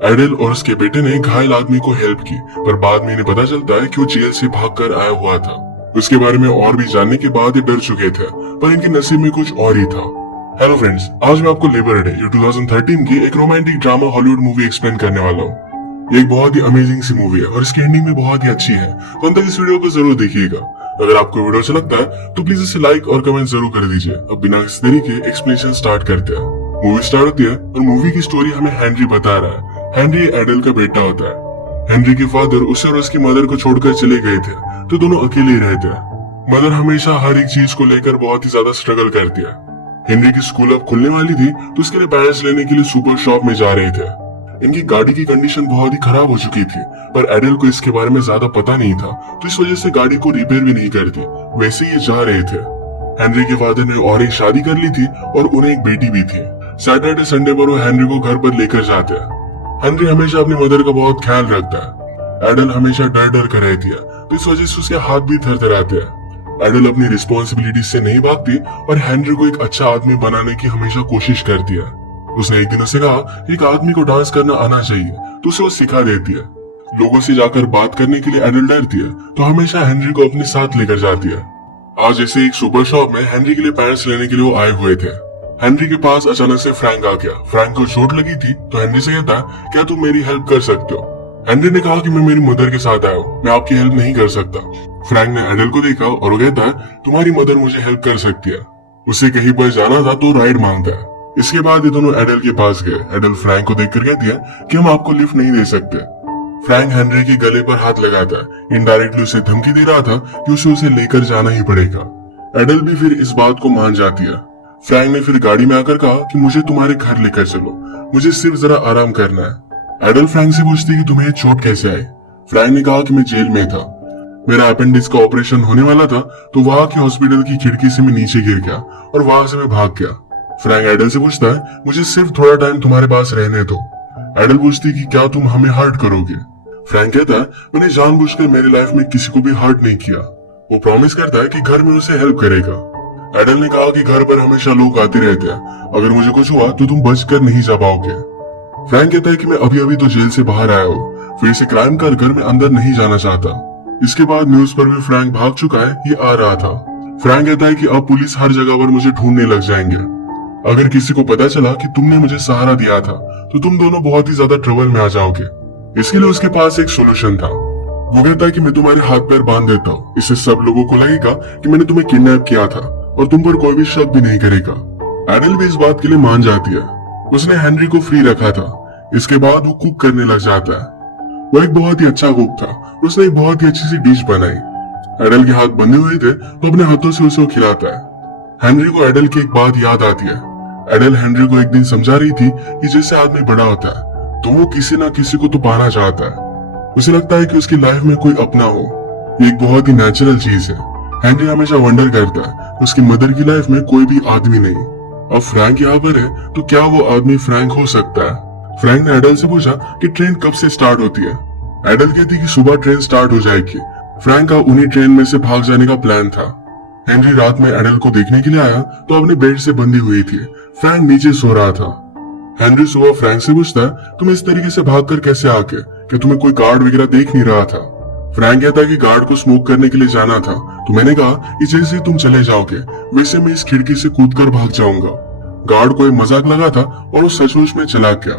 एडल और उसके बेटे ने घायल आदमी को हेल्प की, पर बाद में इन्हें पता चलता है कि वो जेल से भागकर आया हुआ था। उसके बारे में और भी जानने के बाद ये डर चुके थे, पर इनके नसीब में कुछ और ही था। हेलो फ्रेंड्स, आज मैं आपको लेबर डे 2013 की एक romantic drama Hollywood movie explain करने वाला हूँ। ये एक बहुत ही अमेजिंग सी मूवी है और इसकी एंडिंग भी बहुत ही अच्छी है, तो अंत तक इस वीडियो को जरूर देखिएगा। अगर आपको वीडियो अच्छा लगता है तो प्लीज इसे लाइक और कमेंट जरूर कर दीजिए। अब बिना किसी देरी के एक्सप्लेनेशन स्टार्ट करते हैं। मूवी स्टार्ट होती है और मूवी की स्टोरी हमें हेनरी बता रहा है। हेनरी एडल का बेटा होता है। हेनरी के फादर उसे और उसकी मदर को छोड़कर चले गए थे, तो दोनों अकेले ही रहते हैं। मदर हमेशा हर एक चीज को लेकर बहुत ही ज्यादा स्ट्रगल करती है। हेनरी की स्कूल अब खुलने वाली थी, तो उसके लिए बैलेंस लेने के लिए सुपर शॉप में जा रहे थे। इनकी गाड़ी की कंडीशन बहुत ही खराब हो चुकी थी, पर एडल को इसके बारे में ज्यादा पता नहीं था, तो इस वजह से गाड़ी को रिपेयर भी नहीं करती। वैसे ये जा रहे थे। हेनरी के फादर ने और एक शादी कर ली थी और उन्हें एक बेटी भी थी। सैटरडे संडे पर वो हेनरी को घर पर लेकर जाते हैं। हेनरी हमेशा अपनी मदर का बहुत ख्याल रखता है। एडल हमेशा डर डर कर रहती है, तो इस वजह से उसके हाथ भी थरथराते हैं। एडल अपनी रिस्पॉन्सिबिलिटी से नहीं भागती और हेनरी को एक अच्छा आदमी बनाने की हमेशा कोशिश करती है। उसने एक दिन उसे कहा एक आदमी को डांस करना आना चाहिए, तो उसे वो सिखा देती है। लोगों से जाकर बात करने के लिए एडल डरती है, तो हमेशा हेनरी को अपने साथ लेकर जाती है। आज ऐसे एक सुपर शॉप में हेनरी के लिए पैंट्स लेने के लिए वो आए हुए थे। हेनरी के पास अचानक से फ्रैंक आ गया। फ्रैंक को चोट लगी थी, तो हेनरी से कहता है क्या तुम मेरी हेल्प कर सकते हो। हेनरी ने कहा कि मैं मेरी मदर के साथ आया हूँ, मैं आपकी हेल्प नहीं कर सकता। फ्रैंक ने एडल को देखा और वो कहता है तुम्हारी मदर मुझे हेल्प कर सकती है। उसे कहीं पर जाना था तो राइड मांगता है। इसके बाद ये दोनों एडल के पास गए। एडल फ्रैंक को देखकर कहती है कि हम आपको लिफ्ट नहीं दे सकते। फ्रैंक हेनरी के गले पर हाथ लगाता है, इनडायरेक्टली उसे धमकी दे रहा था कि उसे लेकर जाना ही पड़ेगा। एडल भी फिर इस बात को मान जाती है। फ्रैंक ने फिर गाड़ी में आकर कहा कि मुझे तुम्हारे घर लेकर चलो, मुझे सिर्फ जरा आराम करना है। एडल फ्रैंक से पूछती कि तुम्हें चोट कैसे आई। फ्रैंक ने कहा कि मैं जेल में था, मेरा अपेंडिक्स का ऑपरेशन होने वाला था, तो वहां की हॉस्पिटल की खिड़की से मैं नीचे गिर गया और वहां से मैं भाग गया। फ्रैंक एडल से पूछता है मुझे सिर्फ थोड़ा टाइम तुम्हारे पास रहने दो। एडल पूछती कि क्या तुम हमें हर्ट करोगे। फ्रैंक कहता है मैंने जानबूझकर मेरी लाइफ में किसी को भी हर्ट नहीं किया। वो प्रॉमिस करता है कि घर में उसे हेल्प करेगा। एडल ने कहा कि घर पर हमेशा लोग आते रहते हैं, अगर मुझे कुछ हुआ तो तुम बचकर नहीं जा पाओगे। फ्रैंक कहता है कि मैं अभी अभी तो जेल से बाहर आया हूँ, फिर से क्राइम कर घर में अंदर नहीं जाना चाहता। इसके बाद न्यूज पर भी फ्रैंक भाग चुका है, ये आ रहा था। फ्रैंक कहता है कि अब पुलिस हर जगह पर मुझे ढूंढने लग जाएंगे। अगर किसी को पता चला कि तुमने मुझे सहारा दिया था, तो तुम दोनों बहुत ही ज्यादा ट्रबल में आ जाओगे। इसके लिए उसके पास एक सोल्यूशन था। वो कहता है कि मैं तुम्हारे हाथ पैर बांध देता हूँ, इससे सब लोगों को लगेगा कि मैंने तुम्हें किडनैप किया था और तुम पर कोई भी शक भी नहीं करेगा। एडल भी इस बात के लिए मान जाती है। उसने हेनरी को फ्री रखा था। इसके बाद वो कुक करने लग जाता है। वो एक बहुत ही अच्छा कुक था। उसने एक बहुत ही अच्छी सी डिश बनाई। एडल के हाथ बंधे हुए थे, तो अपने हाथों से उसे खिलाता है। हेनरी को एडल की एक बात याद आती है। एडल हेनरी को एक दिन समझा रही थी कि जैसे आदमी बड़ा होता है तो वो किसी ना किसी को तो पाना चाहता है। उसे लगता है कि उसकी लाइफ में कोई अपना हो। ये एक बहुत ही नेचुरल चीज है। हेनरी हमेशा वंडर करता है उसकी मदर की लाइफ में कोई भी आदमी नहीं। अब फ्रैंक यहाँ पर है, तो क्या वो आदमी फ्रैंक हो सकता है। फ्रैंक ने एडल से पूछा कि ट्रेन कब से स्टार्ट होती है। एडल कहती कि सुबह ट्रेन स्टार्ट हो जाएगी। फ्रैंक का उन्हीं ट्रेन में से भाग जाने का प्लान था। हेनरी रात में एडल को देखने के लिए आया, तो अपने बेड से बंधी हुई थी। फ्रैंक नीचे सो रहा था। हेनरी सुबह फ्रैंक से पूछता है तुम इस तरीके से भागकर कैसे आके, कि तुम्हें कोई गार्ड वगैरह देख नहीं रहा था। फ्रैंक कहता है कि गार्ड को स्मोक करने के लिए जाना था, तो मैंने कहा कि जैसे तुम चले जाओगे वैसे मैं इस खिड़की से कूदकर भाग जाऊंगा। गार्ड को एक मजाक लगा था और वो सचमुच में चला गया।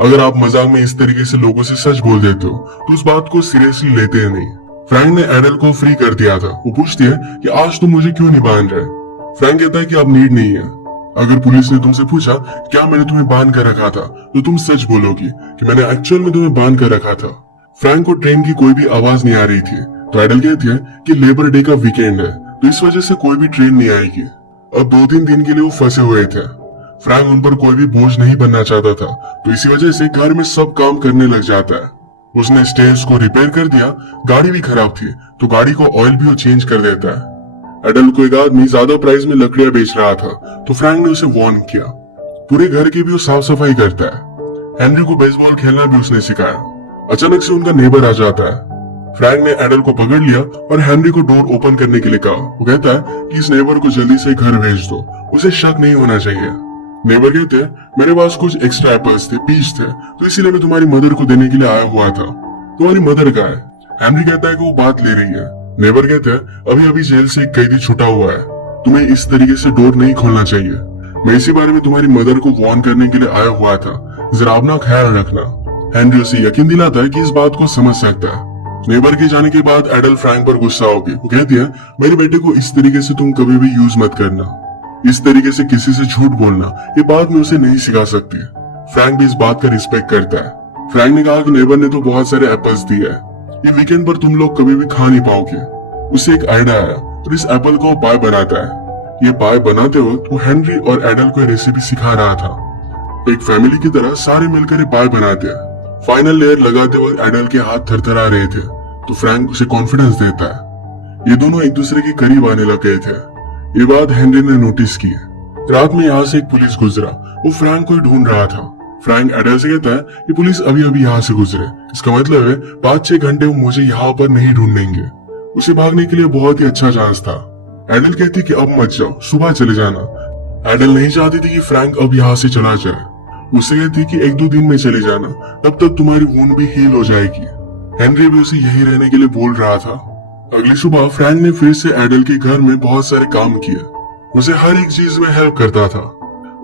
अगर आप मजाक में इस तरीके से लोगों से सच बोल देते हो तो उस बात को सीरियसली लेते हैं नहीं। फ्रैंक ने एडल को फ्री कर दिया था। वो पूछती है कि आज तुम मुझे क्यों नहीं बांध रहे। फ्रैंक कहता है कि अब नीड नहीं है। अगर पुलिस ने तुमसे पूछा क्या मैंने तुम्हें बांध कर रखा था, तो तुम सच बोलोगी कि मैंने एक्चुअल में तुम्हें बांध कर रखा था। फ्रैंक को ट्रेन की कोई भी आवाज नहीं आ रही थी, तो एडल कहती है कि लेबर डे का वीकेंड है, तो इस वजह से कोई भी ट्रेन नहीं आएगी। अब 2-3 दिन के लिए वो फंसे हुए थे। फ्रैंक उन पर कोई भी बोझ नहीं बनना चाहता था, तो इसी वजह से घर में सब काम करने लग जाता है। उसने स्टेयर्स को रिपेयर कर दिया। गाड़ी भी खराब थी, तो गाड़ी को ऑयल भी वो चेंज कर देता है। एडल को एक आदमी ज्यादा प्राइस में लकड़ियां बेच रहा था, तो फ्रैंक ने उसे वार्न किया। पूरे घर की भी वो साफ सफाई करता है। हेनरी को बेसबॉल खेलना भी उसने सिखाया। अचानक से उनका नेबर आ जाता है। फ्रैंक ने एडल को पकड़ लिया और हेनरी को डोर ओपन करने के लिए कहा। वो कहता है कि इस नेबर को जल्दी से घर भेज दो, उसे शक नहीं होना चाहिए। नेबर कहते हैं मेरे पास कुछ एक्स्ट्रा एप्पल्स थे, पीच थे, तो इसीलिए मैं तुम्हारी मदर को देने के लिए आया हुआ था। तुम्हारी मदर कहाँ है? हेनरी कहता है कि वो बात ले रही है। नेबर कहते हैं अभी अभी जेल से एक कैदी छूटा हुआ है, तुम्हें इस तरीके से डोर नहीं खोलना चाहिए। मैं इसी बारे में तुम्हारी मदर को वार्न करने के लिए आया हुआ था, जरा अपना ख्याल रखना। हेनरी उसे यकीन दिलाता है कि इस बात को समझ सकता है। नेबर के जाने के बाद एडल फ्रैंक पर गुस्सा होगी। वो कहती है मेरे बेटे को इस तरीके से तुम कभी भी यूज मत करना, इस तरीके से किसी से झूठ बोलना ये बात मैं उसे नहीं सिखा सकती। फ्रैंक भी इस बात का रिस्पेक्ट करता है। फ्रैंक ने कहा कि नेबर ने तो बहुत सारे एप्पल्स दिए हैं, ये वीकेंड पर तुम लोग कभी भी खा नहीं पाओगे। उसे एक आइडिया आया और इस एप्पल को पाई बनाता है। ये पाई बनाते वक्त वो हेनरी और एडल को रेसिपी सिखा रहा था। एक फैमिली की तरह सारे मिलकर ये पाई बनाते हैं। फाइनल लेयर लगाते वक्त एडल के हाथ थरथरा रहे थे, तो फ्रैंक उसे कॉन्फिडेंस देता है। ये दोनों एक दूसरे के करीब आने लग गए थे। ये बात हेनरी ने नोटिस की। रात में यहाँ से एक पुलिस गुजरा, वो फ्रैंक को ढूंढ रहा था। फ्रैंक एडल से कहता है कि पुलिस अभी अभी यहाँ से गुजरे, इसका मतलब है 5-6 घंटे वो मुझे यहाँ पर नहीं ढूंढेंगे। उसे भागने के लिए बहुत ही अच्छा चांस था। एडल कहती कि अब मत जाओ, सुबह चले जाना। एडल नहीं चाहती थी कि फ्रैंक अब यहाँ से चला जाए। उससे कहती कि 1-2 दिन में चले जाना, तब तक तुम्हारी वूंड भी हील हो जाएगी। हेनरी भी उसे यही रहने के लिए बोल रहा था। अगली सुबह फ्रैंक ने फिर से एडल के घर में बहुत सारे काम किए। उसे हर एक चीज में हेल्प करता था।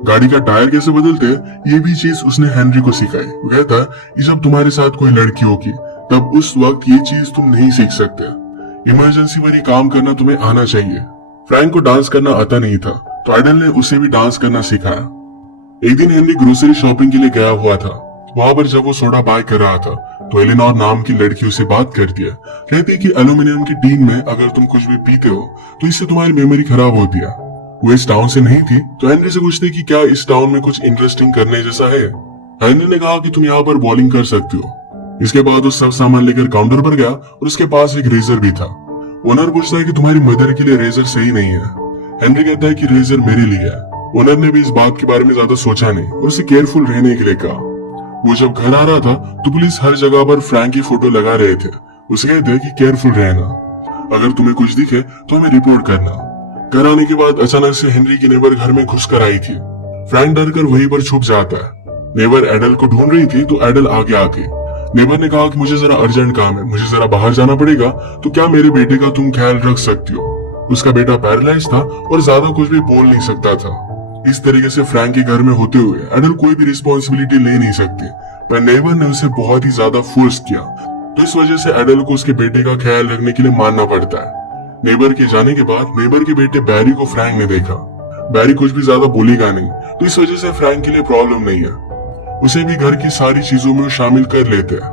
गाड़ी का टायर कैसे बदलते ये भी चीज उसने हेनरी को सिखाई। वो कहता कि जब तुम्हारे साथ कोई लड़की होगी तब उस वक्त ये चीज तुम नहीं सीख सकते। इमरजेंसी में ये काम करना तुम्हें आना चाहिए। फ्रैंक को डांस करना आता नहीं था, तो एडल ने उसे भी डांस करना सिखाया। एक दिन हेनरी ग्रोसरी शॉपिंग के लिए गया हुआ था। वहां पर जब वो सोडा बाय कर रहा था तो एलिनोर नाम की लड़की उसे बात करती है। कहती है कि एल्यूमिनियम की टीन में अगर तुम कुछ भी पीते हो तो इससे तुम्हारी मेमोरी खराब होती है। वो इस टाउन से नहीं थी, तो हेनरी से पूछती कि क्या इस टाउन में कुछ इंटरेस्टिंग करने जैसा है। हेनरी ने कहा कि तुम यहाँ पर बॉलिंग कर सकती हो। इसके बाद वो सब सामान लेकर काउंटर पर गया और उसके पास एक रेजर भी था। ओनर पूछता है कि तुम्हारी मदर के लिए रेजर सही नहीं है। हेनरी कहता है कि रेजर मेरे लिए है। ओनर ने भी इस बात के बारे में ज्यादा सोचा नहीं और उसे केयरफुल रहने के लिए कहा। वो जब घर आ रहा था तो पुलिस हर जगह पर फ्रैंक की फोटो लगा रहे थे। उसे कहते कि केयरफुल रहना, अगर तुम्हें कुछ दिखे तो हमें रिपोर्ट करना। घर आने के बाद अचानक से हेनरी की नेबर घर में घुस कर आई थी। फ्रैंक डर कर वहीं पर छुप जाता है। नेबर एडल को ढूंढ रही थी तो एडल आगे आके नेबर ने कहा कि मुझे जरा अर्जेंट काम है, मुझे जरा बाहर जाना पड़ेगा, तो क्या मेरे बेटे का तुम ख्याल रख सकती हो। उसका बेटा पैरालाइज था और ज्यादा कुछ भी बोल नहीं सकता था। इस तरीके से फ्रैंक के घर में होते हुए एडल कोई भी रिस्पॉन्सिबिलिटी ले नहीं सकती, पर नेबर ने उसे बहुत ही ज्यादा फोर्स किया, तो इस वजह से एडल को उसके बेटे का ख्याल रखने के लिए मानना पड़ता है। नेबर के जाने के बाद नेबर के बेटे बैरी को फ्रैंक ने देखा। बैरी कुछ भी ज्यादा बोलेगा नहीं, तो इस वजह से फ्रैंक के लिए प्रॉब्लम नहीं है। उसे भी घर की सारी चीजों में शामिल कर लेते हैं।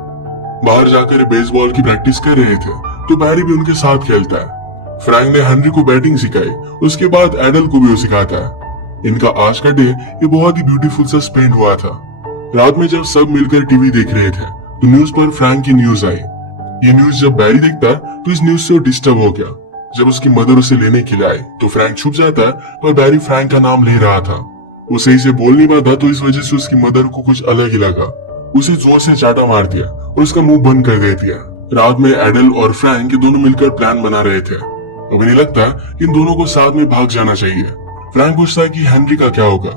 बाहर जाकर बेसबॉल की प्रैक्टिस कर रहे थे तो बैरी भी उनके साथ खेलता है। फ्रैंक ने हेनरी को बैटिंग सिखाई, उसके बाद एडल को भी वो सिखाता है। इनका आज का डे ये बहुत ही ब्यूटीफुल सा स्पेंड हुआ था। रात में जब सब मिलकर टीवी देख रहे थे तो न्यूज पर फ्रैंक की न्यूज आई। ये न्यूज जब बैरी देखता तो इस न्यूज से वो डिस्टर्ब हो गया। जब उसकी मदर उसे लेने के लिए आई तो फ्रैंक छुप जाता है, पर बैरी फ्रैंक का नाम ले रहा था। वो सही से बोल नहीं पाता, तो इस वजह से उसकी मदर को कुछ अलग ही लगा। उसे जोर से चाटा मार दिया और उसका मुंह बंद कर दे दिया। रात में एडल और फ्रैंक दोनों मिलकर प्लान बना रहे थे। अभी नहीं लगता कि इन दोनों को साथ में भाग जाना चाहिए। फ्रैंक पूछता है कि हेनरी का क्या होगा।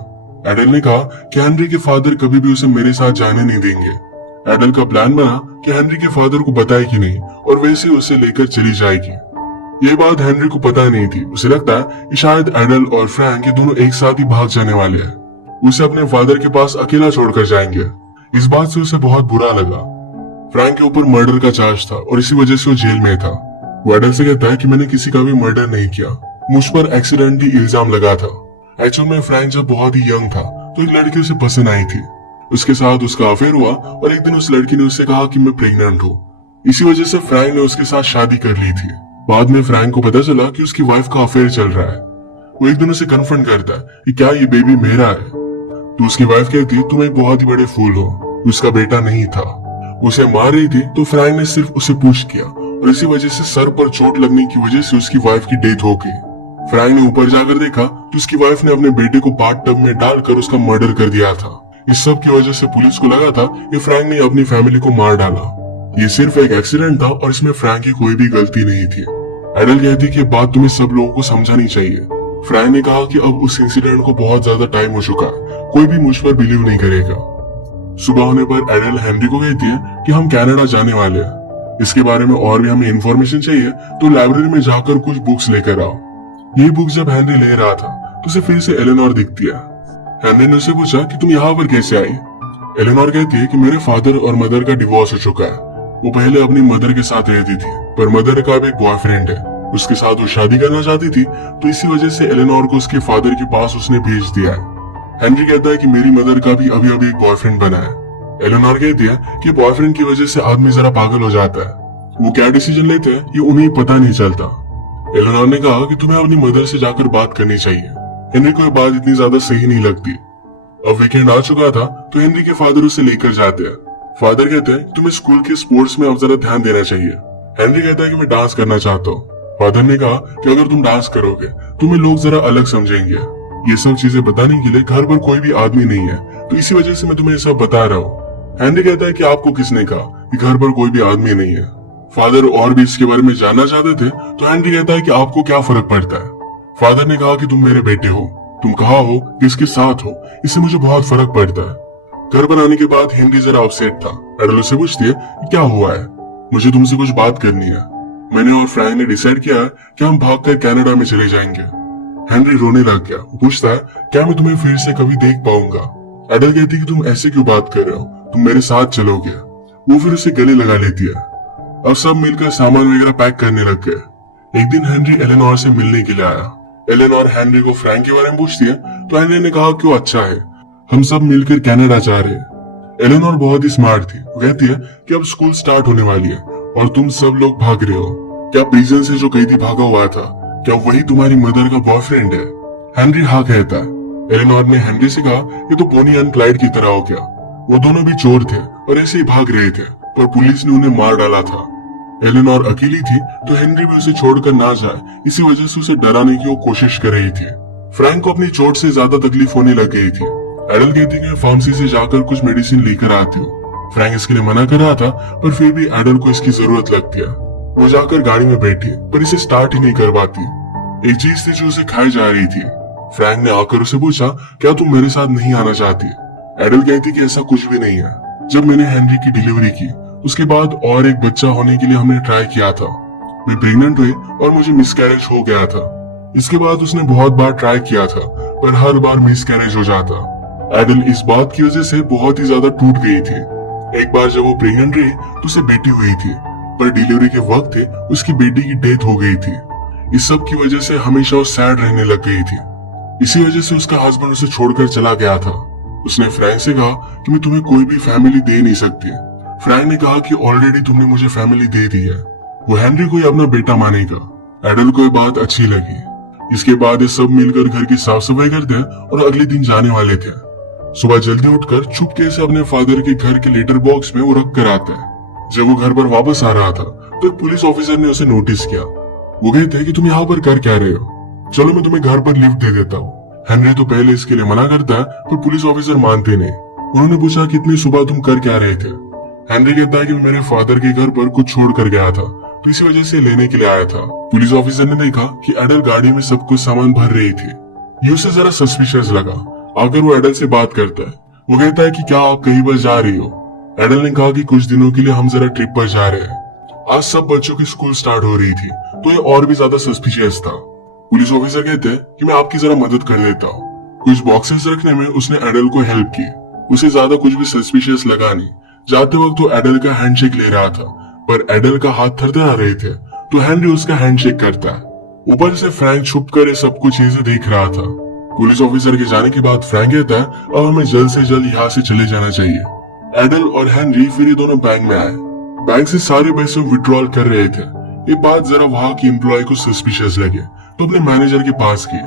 एडल ने कहा कि हेनरी के फादर कभी भी उसे मेरे साथ जाने नहीं देंगे। एडल का प्लान बना कि हेनरी के फादर को बताएगी नहीं और वैसे उसे लेकर चली जाएगी। ये बात हेनरी को पता नहीं थी। उसे लगता है कि शायद एडल और फ्रैंक दोनों एक साथ ही भाग जाने वाले हैं। उसे अपने फादर के पास अकेला छोड़कर जाएंगे। इस बात से उसे बहुत बुरा लगा। फ्रैंक के ऊपर मर्डर का चार्ज था और इसी वजह से वो जेल में था। वो एडल से कहता है कि मैंने किसी का भी मर्डर नहीं किया, मुझ पर एक्सीडेंटली इल्जाम लगा था। एक्चुअल में फ्रैंक जब बहुत ही यंग था तो एक लड़की उसे पसंद आई थी। उसके साथ उसका अफेयर हुआ और एक दिन उस लड़की ने उससे कहा कि मैं प्रेग्नेंट हूँ। इसी वजह से फ्रैंक ने उसके साथ शादी कर ली थी। बाद में फ्रैंक को पता चला कि उसकी वाइफ का अफेयर चल रहा है। वो एक दिन उसे कन्फ्रंट करता है कि क्या ये बेबी मेरा है। तो उसकी वाइफ कहती है तुम एक बहुत ही बड़े फूल हो, उसका बेटा नहीं था। उसे मार रही थी तो फ्रैंक ने सिर्फ उसे पुश किया और इसी वजह से सर पर चोट लगने की वजह से उसकी वाइफ की डेथ हो गई। फ्रैंक ने ऊपर जाकर देखा तो उसकी वाइफ ने अपने बेटे को बाथ टब में डालकर उसका मर्डर कर दिया था। इस सब की वजह से पुलिस को लगा था कि फ्रैंक ने अपनी फैमिली को मार डाला। ये सिर्फ एक एक्सीडेंट था और इसमें फ्रैंक की कोई भी गलती नहीं थी। एडल कहती कि बात तुम्हें सब लोगों को समझानी चाहिए। फ्रैंक ने कहा कि अब उस इंसिडेंट को बहुत ज्यादा टाइम हो चुका है, कोई भी मुझ पर बिलीव नहीं करेगा। सुबह होने पर एडल हेनरी को कहती है कि हम कनाडा जाने वाले हैं, इसके बारे में और भी हमें इंफॉर्मेशन चाहिए तो लाइब्रेरी में जाकर कुछ बुक्स लेकर आओ। ये बुक जब हेनरी ले रहा था तो उसे फिर से एलेनोर दिखती है। हेनरी ने उससे पूछा कि तुम यहाँ पर कैसे आई। एलेनोर कहती है कि मेरे फादर और मदर का डिवोर्स हो चुका है। वो पहले अपनी मदर के साथ रहती थी, पर मदर का भी एक बॉयफ्रेंड है, उसके साथ वो शादी करना चाहती थी, तो इसी वजह से एलेनोर को उसके फादर के पास उसने भेज दिया है। हेनरी कहता है कि मेरी मदर का भी अभी अभी एक बॉयफ्रेंड बना है। एलेनोर कहती है कि बॉयफ्रेंड की वजह से आदमी जरा पागल हो जाता है, वो क्या डिसीजन लेते हैं ये उन्हें पता नहीं चलता। एलेनोर ने कहा कि तुम्हें अपनी मदर से जाकर बात करनी चाहिए। हेनरी को यह बात इतनी ज्यादा सही नहीं लगती। अब वीकेंड आ चुका था तो हेनरी के फादर उसे लेकर जाते हैं। फादर कहते हैं तुम्हें स्कूल के स्पोर्ट्स में अब जरा ध्यान देना चाहिए। हेनरी कहता है कि मैं डांस करना चाहता हूँ। फादर ने कहा कि अगर तुम डांस करोगे तुम्हें लोग जरा अलग समझेंगे। ये सब चीजें बताने के लिए घर पर कोई भी आदमी नहीं है, तो इसी वजह से मैं तुम्हें सब बता रहा हूँ। हेनरी कहता है कि आपको किसने कहा कि घर पर कोई भी आदमी नहीं है। फादर और भी इसके बारे में जानना चाहते थे तो हेनरी कहता है कि आपको क्या फर्क पड़ता है। फादर ने कहा कि तुम मेरे बेटे हो, तुम कहाँ हो, किसके साथ हो, इससे मुझे बहुत फर्क पड़ता है। घर पर आने के बाद हेनरी जरा अपसेट था। एडल उससे पूछती है कि क्या हुआ है, मुझे तुमसे कुछ बात करनी है। मैंने और फ्रैंक ने डिसाइड किया कि हम भागकर कनाडा में चले जाएंगे। हेनरी रोने लग गया। वो पूछता है क्या मैं तुम्हें फिर से कभी देख पाऊंगा। एडल कहती है कि तुम ऐसे क्यों बात कर रहे हो, तुम मेरे साथ चलोगे। वो फिर उसे गले लगा लेती है। अब सब मिलकर सामान वगैरह पैक करने लग गए। एक दिन हेनरी एलेनोर से मिलने के लिए आया। एलेनोर हेनरी को फ्रैंक के बारे में पूछती है तो हेनरी ने कहा कि वो अच्छा है, हम सब मिलकर कनाडा जा रहे हैं। एलेनोर बहुत ही स्मार्ट थी। वो कहती है कि अब स्कूल स्टार्ट होने वाली है और तुम सब लोग भाग रहे हो। क्या प्रिजन से जो कैदी भागा हुआ था क्या वही तुम्हारी मदर का बॉयफ्रेंड है। हेनरी हाँ कहता है। एलेनोर ने हेनरी से कहा ये तो बोनी एंड क्लाइड की तरह हो गया, वो दोनों भी चोर थे और ऐसे ही भाग रहे थे, पर पुलिस ने उन्हें मार डाला था। एलेनोर अकेली थी तो हेनरी भी उसे छोड़कर ना जाए, इसी वजह से उसे डराने की वो कोशिश कर रही थी। फ्रैंक को अपनी चोट से ज्यादा तकलीफ होने लग गई थी। एडल कहती है फार्मेसी से जाकर कुछ मेडिसिन लेकर आती हूँ। फ्रैंक इसके लिए मना कर रहा था, पर फिर भी एडल को इसकी जरूरत लगती है। वो जाकर गाड़ी में बैठी, पर इसे स्टार्ट ही नहीं कर पाती। एक चीज थी जो उसे खाई जा रही थी। फ्रैंक ने आकर उसे पूछा क्या तुम मेरे साथ नहीं आना चाहती। एडल कहती कि ऐसा कुछ भी नहीं है। जब मैंने हेनरी की डिलीवरी की उसके बाद और एक बच्चा होने के लिए हमने ट्राई किया था। मैं प्रेग्नेंट हुई और मुझे मिसकैरेज हो गया था। इसके बाद उसने बहुत बार ट्राई किया था, पर हर बार मिसकैरेज हो जाता। एडल इस बात की वजह से बहुत ही ज्यादा टूट गई थी। एक बार जब वो प्रेग्नेंट रही तो उसे बेटी हुई थी, पर डिलीवरी के वक्त उसकी बेटी की डेथ हो गई थी। इस सब की वजह से हमेशा वो सैड रहने लग गई थी। इसी वजह से उसका हस्बैंड उसे छोड़कर चला गया था। उसने फ्रैंक से कहा कि मैं तुम्हें कोई भी फैमिली दे नहीं सकती। फ्रैंक ने कहा कि ऑलरेडी तुमने मुझे फैमिली दे दी है, वो हेनरी को ही अपना बेटा मानेगा। एडल को ये बात अच्छी लगी। इसके बाद ये सब मिलकर घर की साफ सफाई करते हैं और अगले दिन जाने वाले थे। सुबह जल्दी उठकर चुपके से अपने फादर के घर के लेटर बॉक्स में वो रख कर आता है। जब वो घर पर वापस आ रहा था तो एक पुलिस ऑफिसर ने उसे नोटिस किया। वो कहते हैं कि तुम यहाँ पर कर क्या रहे हो, चलो मैं तुम्हें घर पर लिफ्ट दे देता हूँ। हेनरी तो पहले इसके लिए मना करता है, पर पुलिस ऑफिसर मानते नहीं। उन्होंने पूछा कि इतनी सुबह तुम कर क्या रहे थे। हेनरी कहता है कि मेरे फादर के घर पर कुछ छोड़ कर गया था, तो इसी वजह से लेने के लिए आया था। पुलिस ऑफिसर ने देखा कि एडल गाड़ी में सब कुछ सामान भर रही थी। ये उसे जरा सस्पिशियस लगा। आकर वो एडल से बात करता है। वो कहता है कि क्या आप कहीं पर जा रही हो। एडल ने कहा कि कुछ दिनों के लिए हम जरा ट्रिप पर जा रहे हैं। आज सब बच्चों की स्कूल स्टार्ट हो रही थी, तो ये और भी ज्यादा सस्पिशियस था। पुलिस ऑफिसर कहते हैं कि मैं आपकी जरा मदद कर देता हूँ। कुछ बॉक्सेस रखने में उसने एडल को हेल्प की। उसे ज्यादा कुछ भी सस्पिशियस लगा नहीं। जाते वक्त वो एडल का हैंडशेक ले रहा था, पर एडल का हाथ थरथरा रहे थे, तो हेनरी उसका हैंडशेक करता है। ऊपर से फ्रैंक छुप कर ये सब कुछ चीजें देख रहा था। पुलिस ऑफिसर के जाने के बाद फ्रैंक कहता है अब हमें जल्द से जल्द यहाँ से चले जाना चाहिए। एडल और हेनरी फिर ये दोनों बैंक में आए। बैंक से सारे पैसे विड्रॉल कर रहे थे। ये बात जरा वहाँ की एम्प्लॉय को सस्पिशियस लगे, तो अपने मैनेजर के पास गए।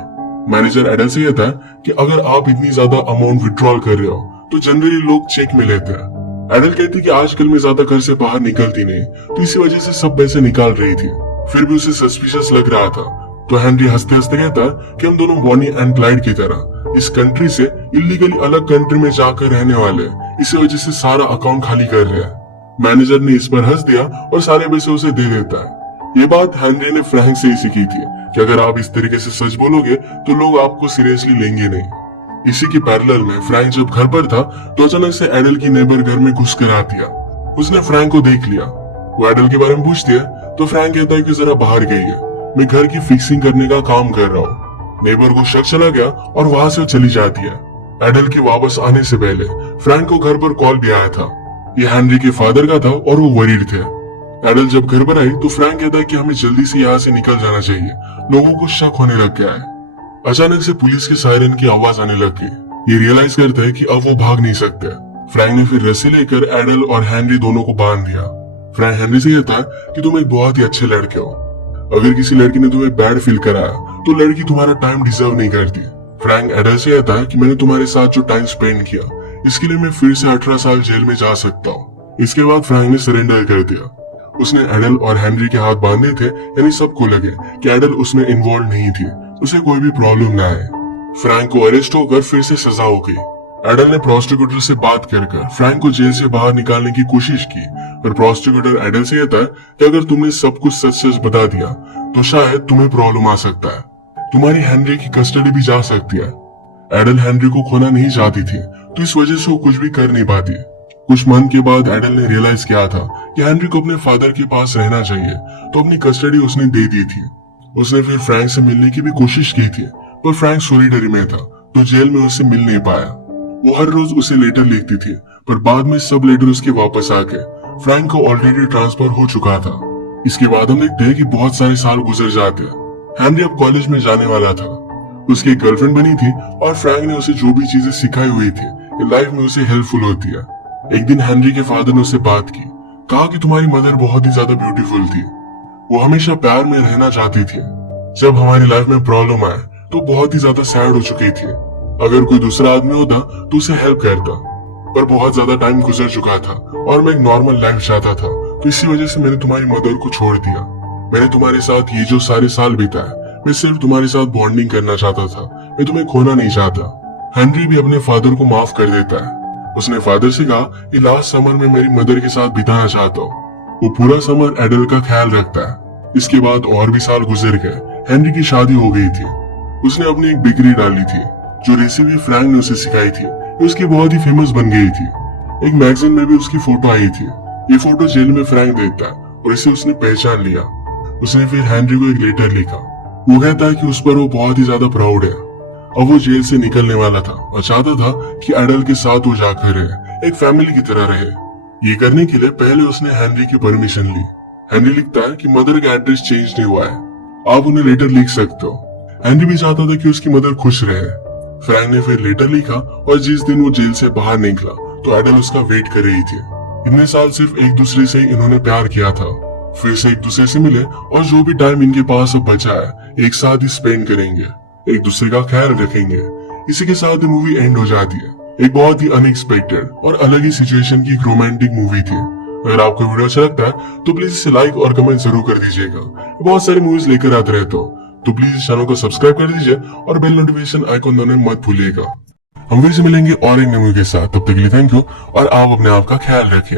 मैनेजर एडल से कहता है कि अगर आप इतनी ज्यादा अमाउंट विड्रॉल कर रहे हो तो जनरली लोग चेक में लेते हैं। एडल कहती कि आजकल मैं ज्यादा घर से बाहर निकलती नहीं, तो इसी वजह से सब पैसे निकाल रही थी। फिर भी उसे सस्पिशियस लग रहा था। तो हेनरी हंसते हंसते कहता कि हम दोनों बॉनी एंड क्लाइड की तरह इस कंट्री से इलीगली अलग कंट्री में जाकर रहने वाले हैं, इसी वजह से सारा अकाउंट खाली कर रहे हैं। मैनेजर ने इस पर हंस दिया और सारे पैसे उसे दे देता है। ये बात हेनरी ने फ्रैंक से ही सीखी थी कि अगर आप इस तरीके से सच बोलोगे तो लोग आपको सीरियसली लेंगे नहीं। इसी के पैरेलल में फ्रैंक जब घर पर था तो अचानक से एडल की नेबर घर में घुस कर आती है। उसने फ्रैंक को देख लिया। वो एडल के बारे में पूछती है तो फ्रैंक कहता है कि जरा बाहर गई है, मैं घर की फिक्सिंग करने का काम कर रहा हूँ। नेबर को शक चला गया और वहां से वो चली जाती है। एडल के वापस आने से पहले फ्रैंक को घर पर कॉल भी आया था। ये हेनरी के फादर का था और वो वरीड थे। एडल जब घर पर आई तो फ्रैंक कहता है कि हमें जल्दी से यहाँ से निकल जाना चाहिए, लोगों को शक होने लग गया है। अचानक से पुलिस के सायरन की आवाज आने लग गई। ये रियलाइज करता है कि अब वो भाग नहीं सकते। फ्रैंक ने फिर रस्सी लेकर एडल और हेनरी दोनों को बांध दिया। फ्रैंक हेनरी से कहता है कि तुम एक बहुत ही अच्छे लड़के हो, अगर किसी लड़की ने तुम्हें बैड फील कराया तो लड़की तुम्हारा टाइम डिजर्व नहीं करती। फ्रैंक एडल से कहता है कि मैंने तुम्हारे साथ जो टाइम स्पेंड किया इसके लिए मैं फिर से 18 साल जेल में जा सकता हूँ। इसके बाद फ्रैंक ने सरेंडर कर दिया। उसने एडल और हेनरी के हाथ बांधे थे, यानी सबको लगे कि एडल उसमें इन्वॉल्व नहीं थी, उसे कोई भी प्रॉब्लम ना आए। फ्रैंक को अरेस्ट होकर फिर से सजा हो गई। एडल ने प्रोस्टिक्यूटर से बात कर फ्रैंक को जेल से बाहर निकालने की कोशिश की, पर प्रोस्टिक्यूटर एडल से कहता है कि अगर तुमने सब कुछ सच सच बता दिया तो शायद तुम्हें प्रॉब्लम आ सकता है, तुम्हारी हेनरी की कस्टडी भी जा सकती है। एडल हेनरी को खोना नहीं चाहती थी, तो इस वजह से वो कुछ भी कर नहीं पाती। कुछ मंथ के बाद एडल ने रियलाइज किया था कि हेनरी को अपने फादर के पास रहना चाहिए, तो अपनी कस्टडी उसने दे दी थी। उसने फिर फ्रैंक से मिलने की भी कोशिश की थी, पर फ्रैंक सॉलिटरी में था, तो जेल में उससे मिल नहीं पाया। वो हर रोज उसे लेटर लिखती थी, पर बाद में सब लेटर उसके वापस आ गए। फ्रैंक को ऑलरेडी ट्रांसफर हो चुका था। इसके बाद हम देखते हैं कि बहुत सारे साल गुजर जाते हैं। हेनरी अब कॉलेज में जाने वाला था। उसकी एक गर्लफ्रेंड बनी थी और फ्रैंक ने उसे जो भी चीजें सिखाई हुई थी लाइफ में उसे हेल्पफुल होती है। एक दिन हेनरी के फादर ने उससे बात की, कहा कि तुम्हारी मदर बहुत ही ज्यादा ब्यूटीफुल थी, वो हमेशा प्यार में रहना चाहती थी। जब हमारी लाइफ में प्रॉब्लम आए तो बहुत ही ज्यादा सैड हो चुकी थी, अगर कोई दूसरा आदमी होता तो उसे हेल्प करता, पर बहुत ज्यादा टाइम गुजर चुका था और मैं एक नॉर्मल लाइफ चाहता था, तो इसी वजह से मैंने तुम्हारी मदर को छोड़ दिया। मैंने तुम्हारे साथ ये जो सारे साल बिताए, मैं सिर्फ तुम्हारे साथ बॉन्डिंग करना चाहता था, मैं तुम्हें खोना नहीं चाहता। हेनरी भी अपने फादर को माफ कर देता है। उसने फादर से कहा कि लास्ट समर में मेरी मदर के साथ बिताना चाहता हूँ। वो पूरा समर एडल का ख्याल रखता है। इसके बाद और भी साल गुजर गए। हेनरी की शादी हो गई थी। उसने अपनी एक बिक्री डाली थी, जो रेसिपी फ्रैंक ने उसे सिखाई थी, उसकी बहुत ही फेमस बन गई थी। एक मैगजीन में भी उसकी फोटो आई थी। ये फोटो जेल में फ्रैंक देखता है और इसे उसने पहचान लिया। उसने फिर हेनरी को एक लेटर लिखा। वो कहता है कि उस पर वो बहुत ही ज्यादा प्राउड है। अब वो जेल से निकलने वाला था और चाहता था कि एडल के साथ वो जाकर रहे, एक फैमिली की तरह रहे। ये करने के लिए पहले उसने हेनरी की परमिशन ली। हेनरी लिखता है कि मदर का एड्रेस चेंज नहीं हुआ है, आप उन्हें लेटर लिख सकते हो। हेनरी भी चाहता था कि उसकी मदर खुश रहे। फ्रैंक ने फिर लेटर लिखा और जिस दिन वो जेल से बाहर निकला तो एडल उसका वेट कर रही थी। इतने साल सिर्फ एक दूसरे से इन्होंने प्यार किया था, फिर से एक दूसरे से मिले और जो भी टाइम इनके पास अब बचा है एक साथ ही स्पेंड करेंगे, एक दूसरे का ख्याल रखेंगे। इसी के साथ ही मूवी एंड हो जाती है। एक बहुत ही अनएक्सपेक्टेड और अलग ही सिचुएशन की एक रोमांटिक मूवी थी। अगर आपको वीडियो अच्छा लगता है तो प्लीज इसे लाइक और कमेंट जरूर कर दीजिएगा। बहुत सारी मूवीज लेकर आते रहते हो, तो प्लीज इस चैनल को सब्सक्राइब कर दीजिए और बेल नोटिफिकेशन आइकॉन दबाना मत भूलिएगा। हम फिर से मिलेंगे और एक मूवी के साथ, तब तक के लिए थैंक यू और आप अपने आप का ख्याल रखिए।